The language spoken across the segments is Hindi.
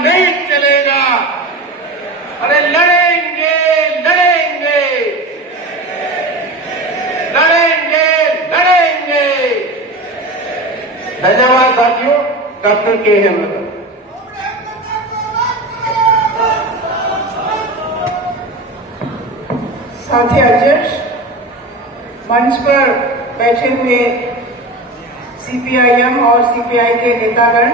नहीं चलेगा। अरे लड़ेंगे लड़ेंगे लड़ेंगे लड़ेंगे। धन्यवाद साथियों। डॉक्टर के साथी अध्यक्ष, मंच पर बैठे हुए सीपीआईएम और सीपीआई के नेतागण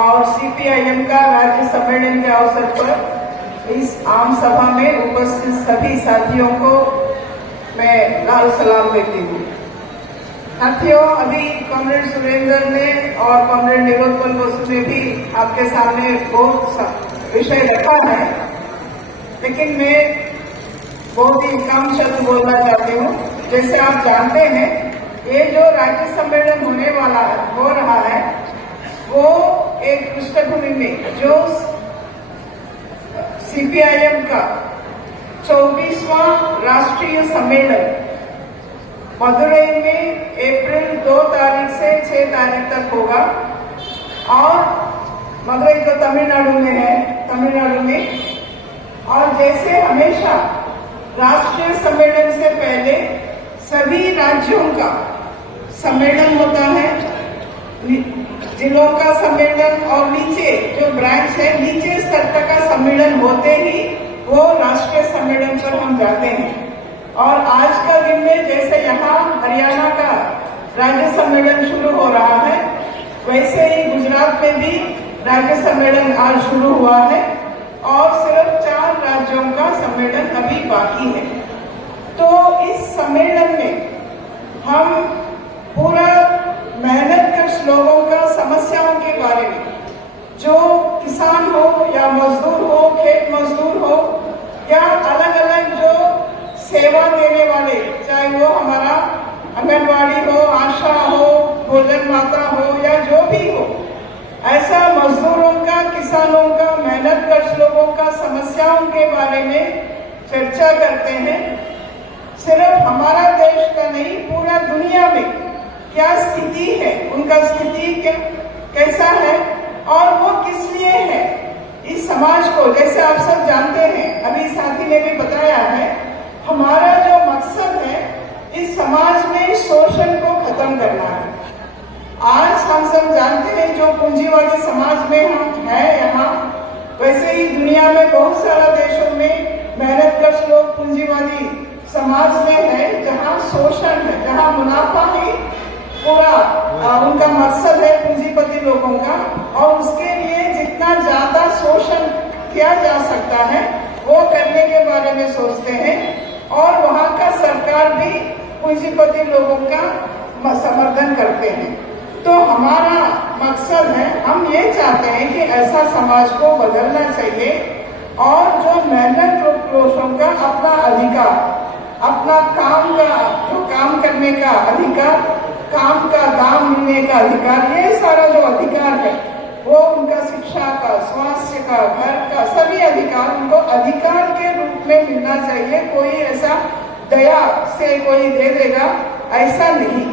और सीपीआईएम का राज्य सम्मेलन के अवसर पर इस आम सभा में उपस्थित सभी साथियों को मैं लाल सलाम देती हूँ। साथियों, अभी कॉमरेड सुरेंद्र ने और कॉमरेड निलोत्पल बसु ने भी आपके सामने बहुत विषय रखा है, लेकिन मैं बहुत ही कम शब्द बोलना चाहती हूँ। जैसे आप जानते हैं, ये जो राज्य सम्मेलन हो रहा है वो एक पृष्ठभूमि में जो सीपीआईएम का 24वां राष्ट्रीय सम्मेलन मदुरई में अप्रैल 2 तारीख से 6 तारीख तक होगा और मदुरई तो तमिलनाडु में है, तमिलनाडु में। और जैसे हमेशा राष्ट्रीय सम्मेलन से पहले सभी राज्यों का सम्मेलन होता है, जिलों का सम्मेलन और नीचे जो ब्रांच है नीचे स्तर तक का सम्मेलन होते ही वो राष्ट्रीय सम्मेलन पर हम जाते हैं। और आज का दिन में जैसे यहाँ हरियाणा का राज्य सम्मेलन शुरू हो रहा है, वैसे ही गुजरात में भी राज्य सम्मेलन आज शुरू हुआ है और सिर्फ 4 राज्यों का सम्मेलन अभी बाकी है। तो इस सम्मेलन में हम पूरा मेहनतकश लोगों का समस्याओं के बारे में, जो किसान हो या मजदूर हो, खेत मजदूर हो या अलग अलग जो सेवा देने वाले, चाहे वो हमारा आंगनवाड़ी हो, आशा हो, भोजन माता हो या जो भी हो, ऐसा मजदूरों का, किसानों का, मेहनतकश लोगों का समस्याओं के बारे में चर्चा करते हैं। सिर्फ हमारा देश का नहीं, पूरा दुनिया में क्या स्थिति है, उनका स्थिति कैसा है और वो किस लिए है। इस समाज को, जैसे आप सब जानते हैं, अभी साथी ने भी बताया है, हमारा जो मकसद है इस समाज में शोषण को खत्म करना है। आज हम सब जानते हैं जो पूंजीवादी समाज में हम हैं यहाँ, वैसे ही दुनिया में बहुत सारा देशों में मेहनतकश लोग पूंजीवादी समाज में है, जहाँ शोषण है, जहाँ मुनाफा ही पूरा उनका मकसद है पूंजीपति लोगों का, और उसके लिए जितना ज्यादा शोषण किया जा सकता है वो करने के बारे में सोचते हैं। और वहाँ का सरकार भी पूंजीपति लोगों का समर्थन करते हैं। तो हमारा मकसद है, हम ये चाहते हैं कि ऐसा समाज को बदलना चाहिए और जो मेहनत लोगों का अपना अधिकार, अपना काम का, जो काम करने का अधिकार, काम का दाम मिलने का अधिकार, ये सारा जो अधिकार है वो उनका शिक्षा का, स्वास्थ्य का, घर का, सभी अधिकार उनको अधिकार के रूप में मिलना चाहिए। कोई ऐसा दया से कोई दे देगा, ऐसा नहीं।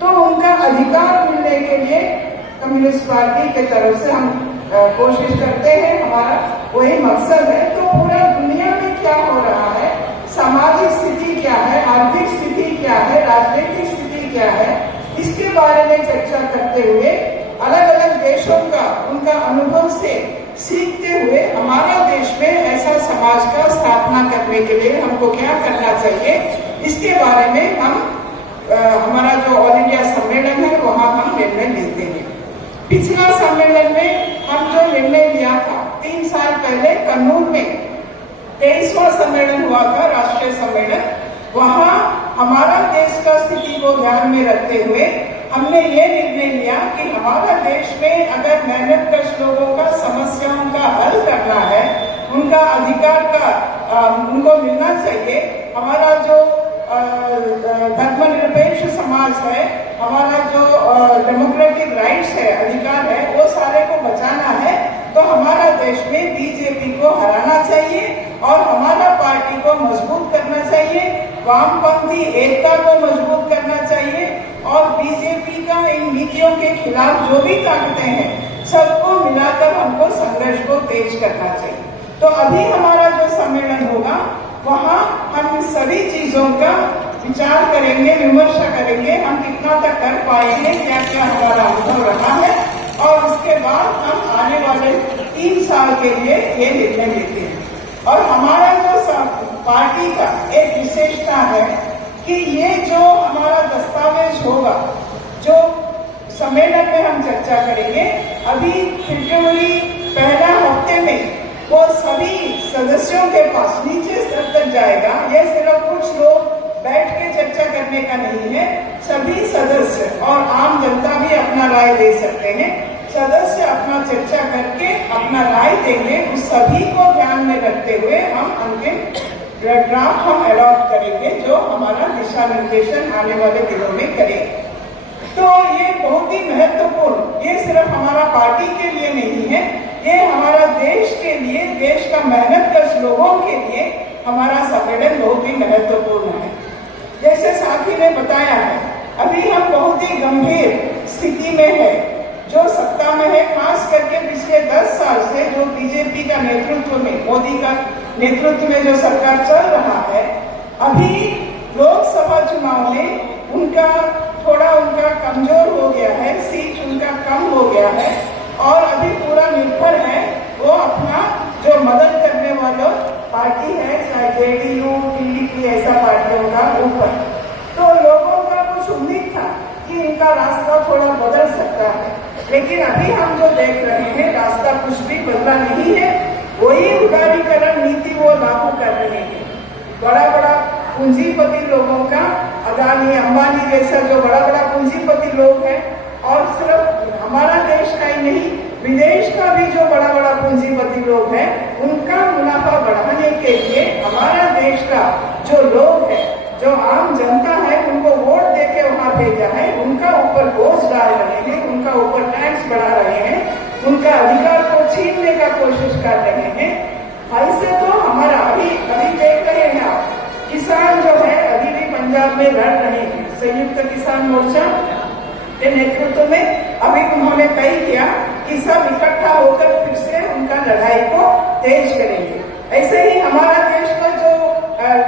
तो उनका अधिकार मिलने के लिए कम्युनिस्ट पार्टी के तरफ से हम कोशिश करते हैं, हमारा वही मकसद है। तो पूरा दुनिया में क्या हो रहा है, सामाजिक स्थिति क्या है, आर्थिक स्थिति क्या है, राजनीतिक स्थिति क्या है, इसके बारे में चर्चा करते हुए अलग अलग देशों का, उनका अनुभव से सीखते हुए हमारा देश में ऐसा समाज का स्थापना करने के लिए हमको क्या करना चाहिए, इसके बारे में हम हमारा जो ऑल इंडिया सम्मेलन है वहाँ हम निर्णय लेते हैं। पिछला सम्मेलन में हम जो निर्णय लिया था 3 साल पहले कन्नूर में 23वां सम्मेलन हुआ था, राष्ट्रीय सम्मेलन, वहाँ हमारा देश का स्थिति को ध्यान में रखते हुए हमने ये निर्णय लिया कि हमारा देश में अगर मेहनतकश लोगों का समस्याओं का हल करना है, उनका अधिकार का उनको मिलना चाहिए, हमारा जो धर्मनिरपेक्ष समाज है, हमारा जो डेमोक्रेटिक राइट्स है, अधिकार है, वो सारे को बचाना है, तो हमारा देश में बीजेपी को हराना चाहिए और हमारा पार्टी को मजबूत करना चाहिए, वामपंथी एकता को मजबूत करना चाहिए और बीजेपी का इन नीतियों के खिलाफ जो भी ताकतें हैं, सबको मिलाकर हमको संघर्ष को तेज करना चाहिए। तो अभी हमारा जो सम्मेलन होगा वहाँ हम सभी चीजों का विचार करेंगे, विमर्श करेंगे, हम कितना तक कर पाएंगे, क्या क्या हमारा अनुभव रहा है, और उसके बाद हम आने वाले 3 साल के लिए ये निर्णय लेते हैं। और हमारा जो पार्टी का एक विशेषता है कि ये जो हमारा दस्तावेज होगा, जो सम्मेलन में हम चर्चा करेंगे, अभी फरवरी पहला हफ्ते में वो सभी सदस्यों के पास नीचे स्तर तक जाएगा। ये सिर्फ कुछ लोग बैठ के चर्चा करने का नहीं है, सभी सदस्य और आम जनता भी अपना राय दे सकते हैं। सदस्य अपना चर्चा करके अपना राय देंगे, उस सभी को ध्यान में रखते हुए हम अंतिम ड्राफ्ट हम अडॉप्ट करेंगे, जो हमारा दिशा निर्देशन आने वाले दिनों में करेंगे। तो ये बहुत ही महत्वपूर्ण, ये सिर्फ हमारा पार्टी के लिए नहीं है, ये हमारा देश के लिए, देश का मेहनतकश लोगों के लिए हमारा सम्मेलन बहुत ही महत्वपूर्ण है। जैसे साथी ने बताया है, अभी हम बहुत ही गंभीर स्थिति में है, जो सत्ता में है, खास करके पिछले 10 साल से जो बीजेपी का नेतृत्व में, मोदी का नेतृत्व में जो सरकार चल रहा है, अभी लोकसभा चुनाव में उनका थोड़ा कमजोर हो गया है, सीट उनका कम हो गया है, और अभी पूरा निर्भर है वो अपना जो मदद करने वाला पार्टी है, चाहे जेडीयू, टीडीपी, ऐसा पार्टियों का ऊपर। तो लोगों का कुछ उम्मीद था कि इनका रास्ता थोड़ा बदल सकता है, लेकिन अभी हम जो देख रहे हैं, रास्ता कुछ भी बदला नहीं है। वही उदारीकरण नीति वो लागू कर रहे हैं। बड़ा बड़ा पूंजीपति लोगों का, अदानी, अंबानी जैसा जो बड़ा बड़ा पूंजीपति लोग हैं, और सिर्फ हमारा देश का ही नहीं, विदेश का भी जो बड़ा बड़ा पूंजीपति लोग हैं, उनका मुनाफा बढ़ाने के लिए हमारा देश का जो लोग हैं, जो आम जनता है, उनको वोट देके वहां भेजा है, उनका ऊपर बोझ डाल रहे हैं, उनका ऊपर टैक्स बढ़ा रहे हैं, उनका अधिकार को छीनने का कोशिश कर रहे हैं। ऐसे तो हमारा अभी देख रहे हैं आप, किसान जो है अभी भी पंजाब में लड़ रहे हैं, संयुक्त किसान मोर्चा के नेतृत्व में। अभी उन्होंने तय किया कि सब इकट्ठा होकर फिर से उनका लड़ाई को तेज करेंगे। ऐसे ही हमारा देश का जो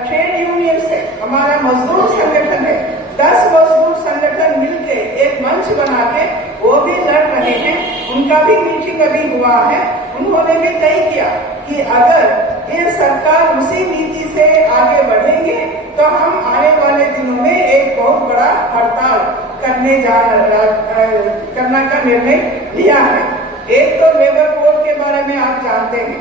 ट्रेड यूनियन है, हमारा मजदूर संगठन है, 10 मजदूर संगठन मिलके एक मंच बना के वो भी लड़ रहे हैं। उनका भी मीटिंग अभी हुआ है, उन्होंने भी तय किया कि अगर ये सरकार उसी नीति से आगे बढ़ेंगे तो हम आने वाले दिनों में एक बहुत बड़ा हड़ताल करने का निर्णय लिया है। एक तो लेबर कोड के बारे में आप जानते हैं,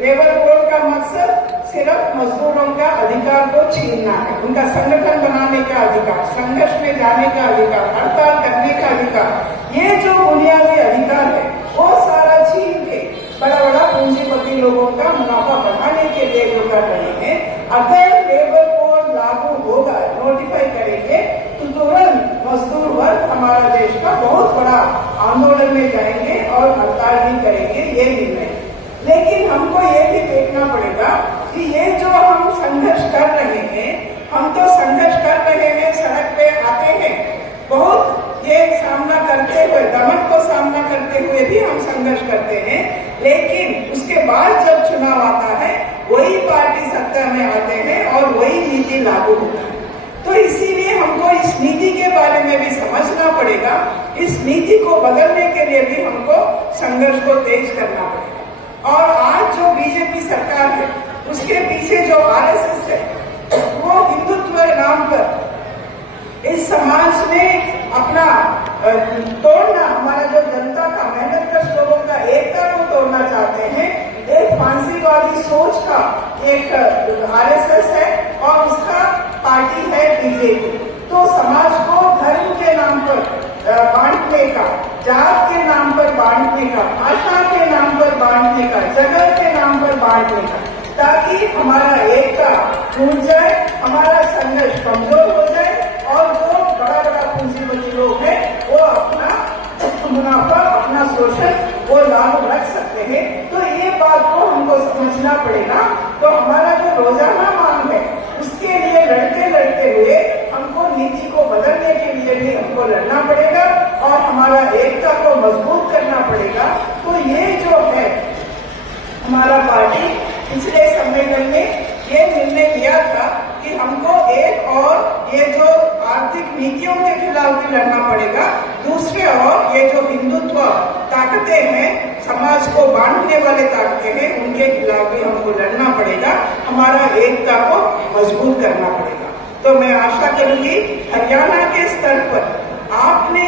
लेबर कोड का मकसद सिर्फ मजदूरों का अधिकार को छीनना है, उनका संगठन बनाने का अधिकार, संघर्ष में जाने का अधिकार, हड़ताल करने का अधिकार। ये जो बुनियादी अधिकार है वो सारा छीन के बड़ा बड़ा पूंजीपति लोगों का मुनाफा बढ़ाने के लिए जो कर रहे हैं। अगर लेबर कोड लागू होगा, नोटिफाई करेंगे, तो तुरंत मजदूर वर्ग हमारा देश का बहुत बड़ा आंदोलन में जाएंगे और हड़ताल भी करेंगे, ये निर्णय। लेकिन हमको ये भी देखना पड़ेगा कि ये जो हम संघर्ष कर रहे हैं, हम तो संघर्ष कर रहे हैं, सड़क पे आते हैं, बहुत ये सामना करते हुए, दमन को सामना करते हुए भी हम संघर्ष करते हैं, लेकिन उसके बाद जब चुनाव आता है, वही पार्टी सत्ता में आते हैं और वही नीति लागू होता है। तो इसीलिए हमको इस नीति के बारे में भी समझना पड़ेगा, इस नीति को बदलने के लिए भी हमको संघर्ष को तेज करना पड़ेगा। और आज जो बीजेपी सरकार है, उसके पीछे जो आरएसएस है, वो हिंदुत्व नाम पर इस समाज में अपना तोड़ना, हमारा जो जनता का, मेहनतकश लोगों का एकता को तोड़ना चाहते हैं। एक फांसीवादी सोच का एक आरएसएस है और उसका पार्टी है बीजेपी। तो समाज को धर्म के नाम पर बांटने का, जात के नाम पर बांटने का, भाषा के नाम पर बांटने का, जगह के नाम पर बांटने का, ताकि हमारा एकता टूट जाए, हमारा संघर्ष कमजोर हो जाए और जो बड़ा बड़ा पूंजीपति लोग हैं वो अपना मुनाफा, अपना शोषण वो लाभ रख सकते हैं। तो ये बात को हमको समझना पड़ेगा। तो हमारा जो रोजाना मांग है, उसके लिए लड़ते लड़ते हुए हमको नीति को बदलने के लिए भी हमको लड़ना पड़ेगा और हमारा एकता को मजबूत करना पड़ेगा। नीतियों के खिलाफ भी लड़ना पड़ेगा। दूसरे ओर ये जो हिंदुत्व ताकतें हैं, समाज को बांटने वाले ताकतें हैं, उनके खिलाफ भी हमको लड़ना पड़ेगा। हमारा एकता को मजबूत करना पड़ेगा। तो मैं आशा करूंगी हरियाणा के स्तर पर आपने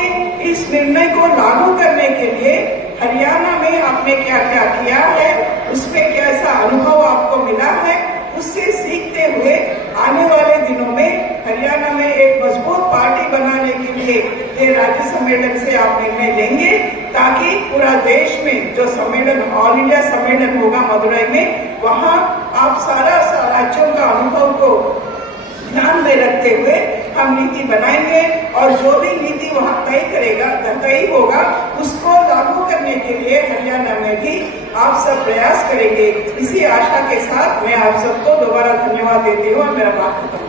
इस निर्णय को लागू करने के लिए हरियाणा में आपने क्या क्या किया है, उसमें कैसा अनुभव आपको मिला है, उससे सीखते हुए आने वाले दिनों में हरियाणा में एक मजबूत पार्टी बनाने के लिए ये राज्य सम्मेलन से आप निर्णय लेंगे, ताकि पूरा देश में जो सम्मेलन ऑल इंडिया सम्मेलन होगा मदुरई में, वहाँ आप सारा राज्यों का अनुभव को ध्यान में रखते हुए हम नीति बनाएंगे और जो भी नीति वहाँ तय होगा उसको लागू करने के लिए हरियाणा में भी आप सब प्रयास करेंगे। इसी आशा के साथ मैं आप सबको दोबारा धन्यवाद देती हूँ और मेरा बात खत्म।